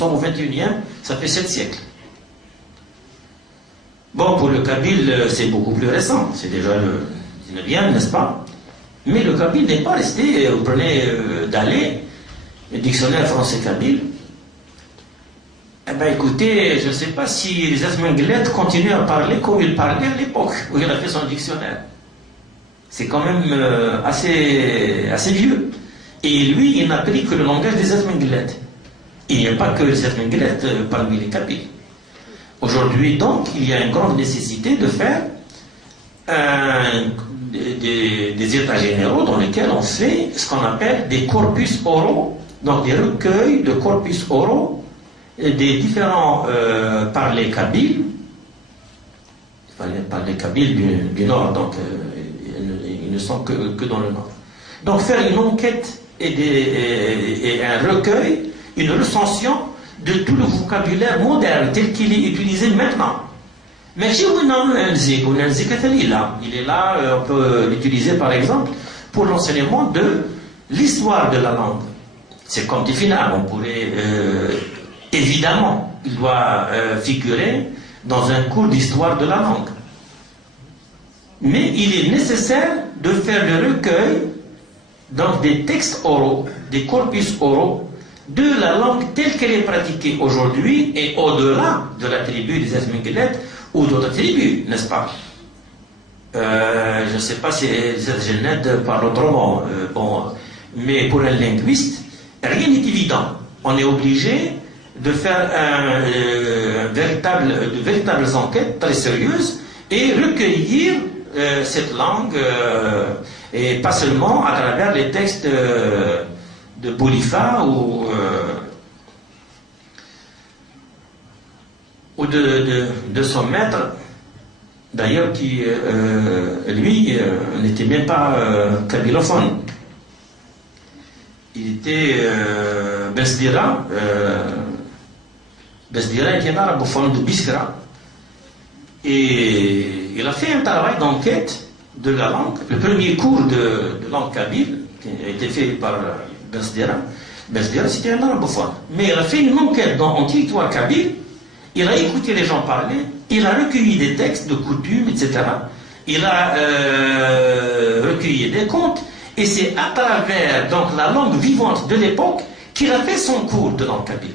sommes au 21e, ça fait 7 siècles. Bon, pour le kabyle, c'est beaucoup plus récent, c'est déjà le 19e, n'est-ce pas? Mais le kabyle n'est pas resté, vous prenez Dalé, le dictionnaire français-kabyle. Eh bien écoutez, je ne sais pas si les Asmenglet continuent à parler comme ils parlaient à l'époque où il a fait son dictionnaire. C'est quand même assez vieux. Et lui, il n'a pris que le langage des Asmenglet. Il n'y a pas que les Asmenglet parmi les kabyles. Aujourd'hui, donc, il y a une grande nécessité de faire des états généraux dans lesquels on fait ce qu'on appelle des corpus oraux, donc des recueils de corpus oraux des différents parlers kabyles, parlers kabyles du Nord, donc ils ne sont que dans le Nord. Donc faire une enquête et un recueil, une recension de tout le vocabulaire moderne tel qu'il est utilisé maintenant. Mais si on a un zik, il est là, on peut l'utiliser par exemple pour l'enseignement de l'histoire de la langue. C'est comme des finales, on pourrait évidemment, il doit figurer dans un cours d'histoire de la langue. Mais il est nécessaire de faire le recueil donc des textes oraux, des corpus oraux de la langue telle qu'elle est pratiquée aujourd'hui et au-delà de la tribu des Asmenglet ou d'autres tribus, n'est-ce pas? Je ne sais pas si les Asmenglet parlent autrement, bon, mais pour un linguiste, rien n'est évident. On est obligé de faire de véritables enquêtes très sérieuses et recueillir cette langue, et pas seulement à travers les textes de Boulifa ou de son maître, d'ailleurs, qui, lui, n'était même pas kabylophone. Il était Besdira. Besdira était un arabophone de Biskra. Et il a fait un travail d'enquête de la langue. Le premier cours de langue kabyle, qui a été fait par Besdira. Besdira, c'était un arabophone. Mais il a fait une enquête en territoire kabyle. Il a écouté les gens parler. Il a recueilli des textes de coutumes, etc. Il a recueilli des contes. Et c'est à travers donc, la langue vivante de l'époque qu'il a fait son cours de langue kabyle.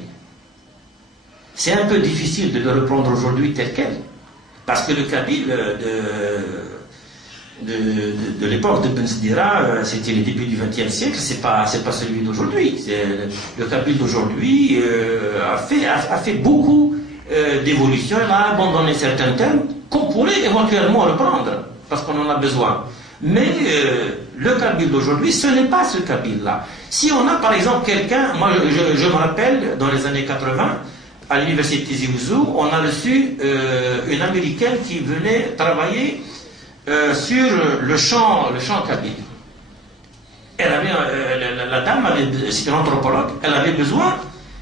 C'est un peu difficile de le reprendre aujourd'hui tel quel. Parce que le kabyle de l'époque de Besdira, c'était le début du XXe siècle, c'est pas celui d'aujourd'hui. Le kabyle d'aujourd'hui a fait beaucoup d'évolutions, il a abandonné certains termes qu'on pourrait éventuellement reprendre, parce qu'on en a besoin. Mais le kabyle d'aujourd'hui, ce n'est pas ce kabyle-là. Si on a par exemple quelqu'un, moi je me rappelle, dans les années 80, à l'université Ziouzou, on a reçu une américaine qui venait travailler sur le chant kabyle. Elle avait, la dame, c'était une anthropologue, elle avait besoin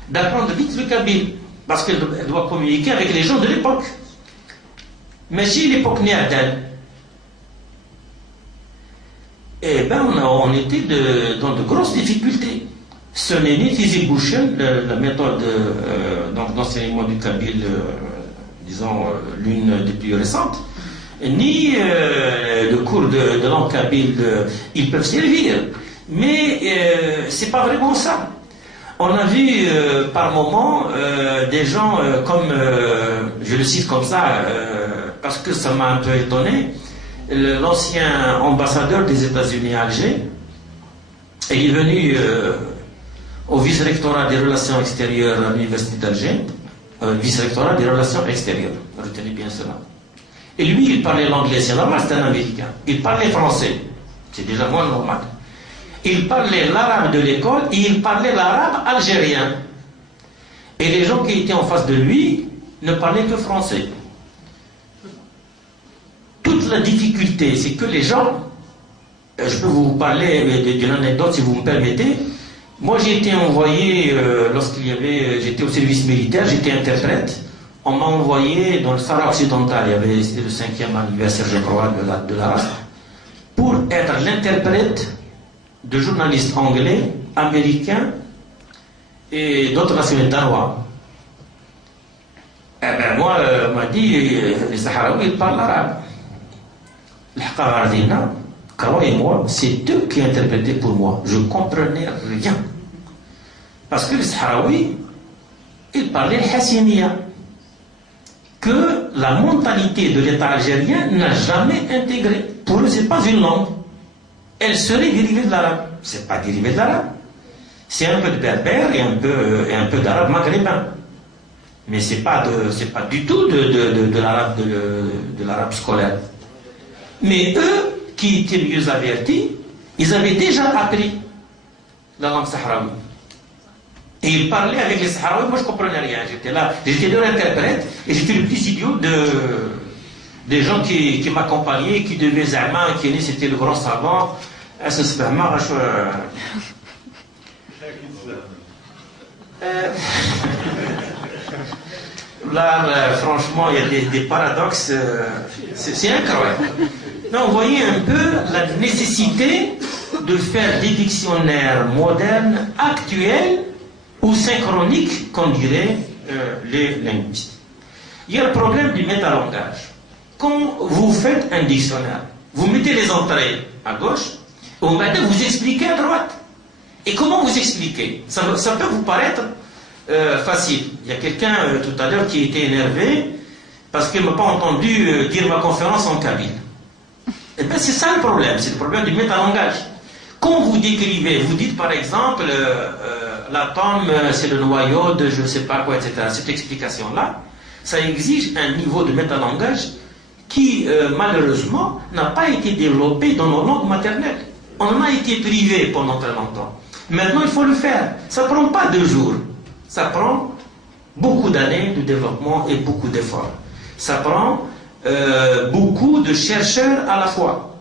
d'apprendre vite le kabyle, parce qu'elle doit communiquer avec les gens de l'époque. Mais si l'époque n'est d'elle, eh bien on était dans de grosses difficultés. Ce n'est ni Fizi-Bouchen, la méthode d'enseignement du kabyle, disons l'une des plus récentes, ni le cours de langue kabyle, ils peuvent servir. Mais c'est pas vraiment ça. On a vu par moments des gens comme, je le cite comme ça, parce que ça m'a un peu étonné, l'ancien ambassadeur des États-Unis à Alger, il est venu au vice-rectorat des relations extérieures à l'université d'Alger, vice-rectorat des relations extérieures, retenez bien cela. Et lui, il parlait l'anglais, c'est normal, c'est un Américain. Il parlait français, c'est déjà moins normal. Il parlait l'arabe de l'école et il parlait l'arabe algérien. Et les gens qui étaient en face de lui ne parlaient que français. Toute la difficulté, c'est que les gens, je peux vous parler d'une anecdote si vous me permettez. Moi j'ai été envoyé, j'étais au service militaire, j'étais interprète. On m'a envoyé dans le Sahara occidental, c'était le 5e anniversaire, je crois, de la race, pour être l'interprète de journalistes anglais, américains et d'autres nationalités danois. Eh ben moi, on m'a dit, les Sahraouis, ils parlent arabe. L'Haqamardina, croyez-moi, c'est eux qui interprétaient pour moi. Je ne comprenais rien. Parce que les Sahraouis, ils parlaient le Hassiniya, que la mentalité de l'État algérien n'a jamais intégré. Pour eux, ce n'est pas une langue. Elle serait dérivée de l'arabe. Ce n'est pas dérivé de l'arabe. C'est un peu de berbère et un peu d'arabe maghrébin. Mais ce n'est pas du tout de l'arabe scolaire. Mais eux, qui étaient mieux avertis, ils avaient déjà appris la langue sahraoui. Et ils parlaient avec les Sahraouis, moi je ne comprenais rien. J'étais là, j'étais leur interprète, et j'étais le plus idiot des gens qui m'accompagnaient, qui devaient Zama, qui c'était le grand savant. Là, franchement, il y a des paradoxes, c'est incroyable. Donc, vous voyez un peu la nécessité de faire des dictionnaires modernes, actuels, ou synchroniques, comme diraient les linguistes. Il y a le problème du métalangage. Quand vous faites un dictionnaire, vous mettez les entrées à gauche, et vous expliquez à droite. Et comment vous expliquez? Ça peut vous paraître facile. Il y a quelqu'un tout à l'heure qui était énervé parce qu'il ne m'a pas entendu dire ma conférence en kabyle. Eh bien, c'est ça le problème, c'est le problème du métalangage. Quand vous décrivez, vous dites par exemple l'atome c'est le noyau de je ne sais pas quoi, etc. Cette explication-là, ça exige un niveau de métalangage qui malheureusement n'a pas été développé dans nos langues maternelles. On en a été privé pendant très longtemps. Maintenant, il faut le faire. Ça ne prend pas 2 jours. Ça prend beaucoup d'années de développement et beaucoup d'efforts. Ça prend beaucoup de chercheurs à la fois.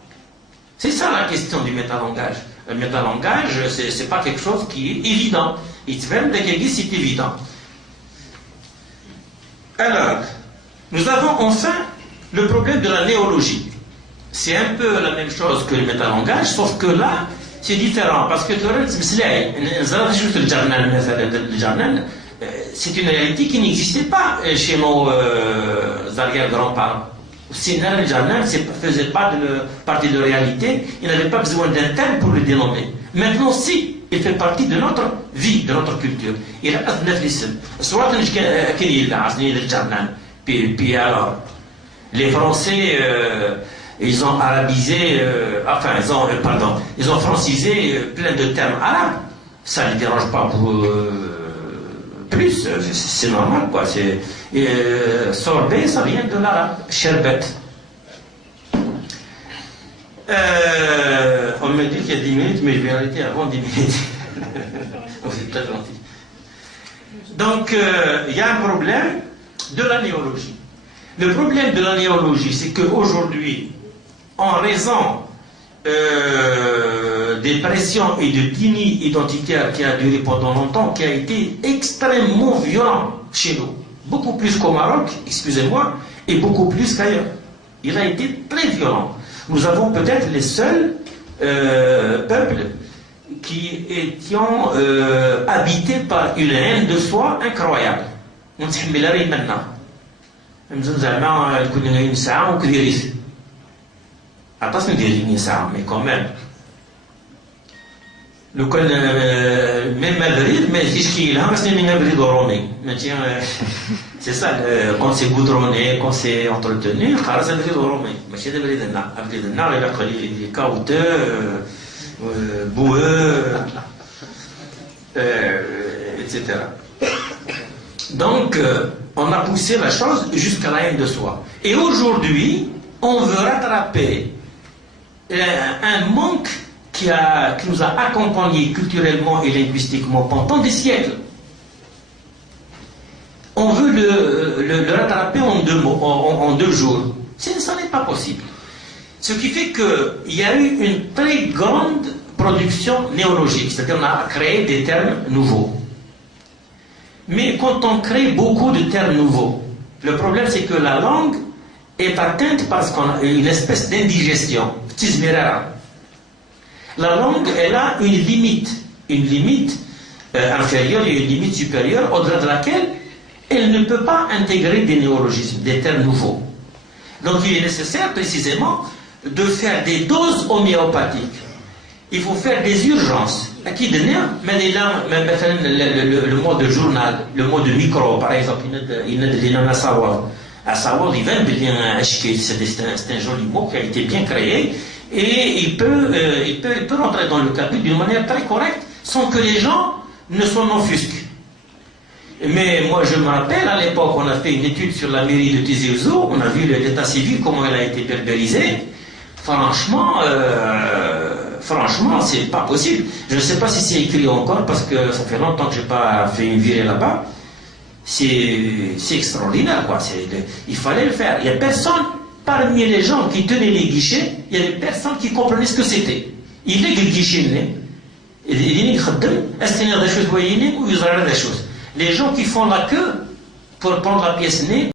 C'est ça la question du métalangage. Le métalangage, ce n'est pas quelque chose qui est évident. C'est évident. Alors, nous avons enfin le problème de la néologie. C'est un peu la même chose que le métalangage, sauf que là, c'est différent. Parce que c'est une réalité qui n'existait pas chez nos arrière-grands-parents. Sinon, le jardin ne faisait pas partie de la réalité, il n'avait pas besoin d'un terme pour le dénommer. Maintenant, si, il fait partie de notre vie, de notre culture. Il a soit puis alors, les Français, ils ont arabisé, ils ont francisé plein de termes arabes. Ça ne les dérange pas plus, c'est normal quoi. Sorbet, ça vient de l'arabe, sherbet. On me dit qu'il y a 10 minutes, mais je vais arrêter avant 10 minutes. Vous êtes très gentil. Donc, il y a un problème de la néologie. Le problème de la néologie, c'est qu'aujourd'hui, en raison des pressions et de déni identitaire qui a duré pendant longtemps, qui a été extrêmement violent chez nous, beaucoup plus qu'au Maroc, excusez-moi, et beaucoup plus qu'ailleurs. Il a été très violent. Nous avons peut-être les seuls peuples qui étions habités par une haine de soi incroyable. On se met là maintenant. Une salle, attention, mais quand même. Le col, même Madrid, mais qu'est-ce qu'il a? C'est une Madrid goudronné. C'est ça, quand c'est goudronné, quand c'est entretenu, c'est Madrid goudronné. Mais c'est Madrid de Nard. Madrid de Nard, il a collé des caouteux, boueux, etc. Donc, on a poussé la chose jusqu'à la haine de soi. Et aujourd'hui, on veut rattraper un manque qui nous a accompagnés culturellement et linguistiquement pendant des siècles. On veut le rattraper en 2 jours. Ça n'est pas possible. Ce qui fait qu'il y a eu une très grande production néologique, c'est-à-dire on a créé des termes nouveaux. Mais quand on crée beaucoup de termes nouveaux, le problème c'est que la langue est atteinte parce qu'on a une espèce d'indigestion. La langue, elle a une limite inférieure et une limite supérieure, au-delà de laquelle elle ne peut pas intégrer des néologismes, des termes nouveaux. Donc il est nécessaire précisément de faire des doses homéopathiques. Il faut faire des urgences. Le mot de journal, le mot de micro, par exemple, il y a à savoir. À savoir, il va bien acheter, c'est un joli mot qui a été bien créé, et il peut rentrer dans le cabine d'une manière très correcte, sans que les gens ne s'en offusquent. Mais moi, je me rappelle, à l'époque, on a fait une étude sur la mairie de Tizi Ouzou, on a vu l'état civil, comment elle a été berbérisée. Franchement, c'est pas possible. Je ne sais pas si c'est écrit encore, parce que ça fait longtemps que je n'ai pas fait une virée là-bas. C'est extraordinaire, quoi. Il fallait le faire. Il n'y a personne, parmi les gens qui tenaient les guichets, il y avait personne qui comprenait ce que c'était. Il est le guichet, est-ce qu'il y a des choses, ou il y a des choses. Les gens qui font la queue pour prendre la pièce nez,